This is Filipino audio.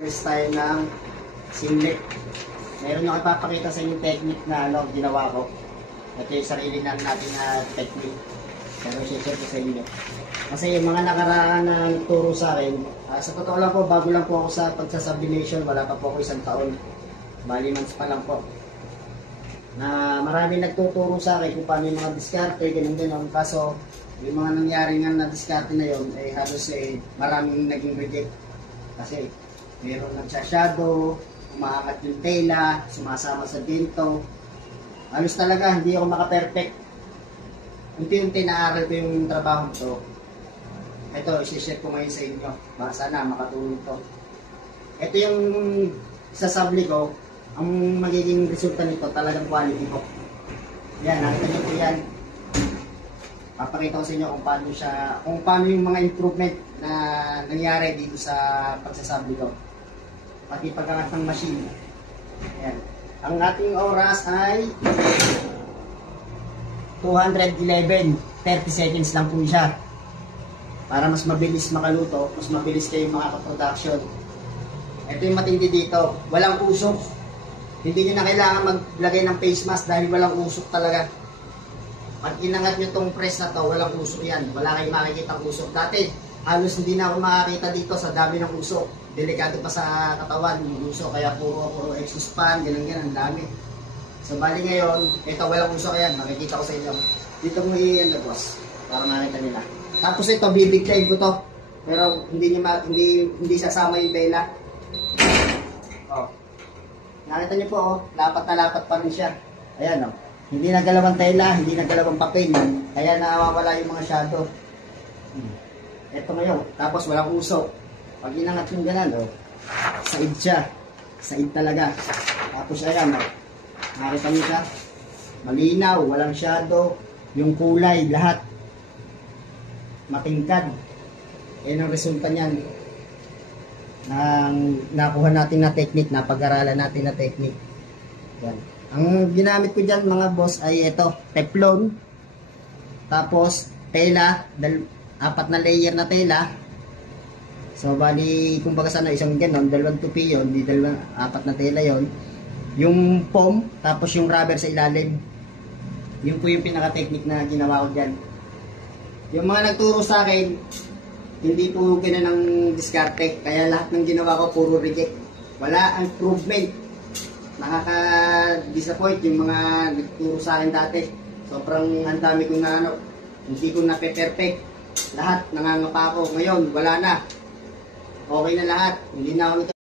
First tayo ng singlet. Meron yung ipapakita sa inyo technique na ginawa ko. Ito yung sarili natin na technique. Pero share ko sa inyo. Kasi yung mga nakaraan na nagturo sa akin, sa totoo lang po, bago lang po ako sa pagsasublimation, wala pa po ako 1 taon. Bali months pa lang po. Na marami nagtuturo sa akin kung paano yung mga diskarte, ganun. Kaso, yung mga nangyari nga na diskarte na yun, halos maraming naging reject. Kasi, meron nagsashadow, umaangat yung tela, sumasama sa ginto. Halos talaga, hindi ako maka-perfect. Unti-unti naaral ko yung trabaho to. Ito, isi-share ko ngayon sa inyo. Baka sana makatulong to. Ito yung sasabli ko. Ang magiging resulta nito, talagang quality ko. Yan, nakita nyo po yan. Papakita ko sa inyo kung paano yung mga improvement na nangyari dito sa pagsasabli ko. Pati pagkangat ng machine. Ayan. Ang ating oras ay 211. 30 seconds lang po siya. Para mas mabilis makaluto, mas mabilis kayo makaka-production. Ito yung matindi dito. Walang usok. Hindi nyo na kailangan maglagay ng face mask dahil walang usok talaga. Pag inangat nyo tong press na to, walang usok yan. Wala kayong makikita ang usok. Dati, halos hindi na ako makakita dito sa dami ng usok. Delikado pa sa katawan yung usok. Kaya puro exhaust fan, ganun, dami. So bali ngayon, ito walang usok yan. Makikita ko sa inyo. Dito mo i-end boss. Para makita nila. Tapos ito, bibigkain ko to. Pero hindi sasama yung tela. Oh. Nakita niyo po, oh, lapat na lapat pa rin siya. Ayan, oh. Hindi nagalawang tela, hindi nagalawang papel. Kaya nawawala yung mga shadow. Ito ngayon, tapos walang usok. Pag inangat yung ganan, oh, said siya. Said talaga. Tapos ayan, oh. Nakita niyo siya? Malinaw, walang shadow. Yung kulay, lahat matingkad. Yan ang resulta niyan. Nakuha natin na technique, napag-aralan natin na technique. Yan. Ang ginamit ko dyan mga boss ay ito, Teflon. Tapos tela, 4 na layer na tela. So bali, kumbaga sana isang ganon, 2 tupi yun, 4 na tela yon. Yung foam, tapos yung rubber sa ilalim. Yun po yung pinaka-technique na ginawa ko dyan. Yung mga nagturo sa akin, hindi po ganun ang diskarte. Kaya lahat ng ginawa ko, puro reject. Wala improvement. Nakaka-disappoint yung mga nagturo sa akin dati. Sobrang ang dami kong hindi ko na-perfect. Lahat, nangangapa ako. Ngayon, wala na. Okay na lahat. Hindi na ako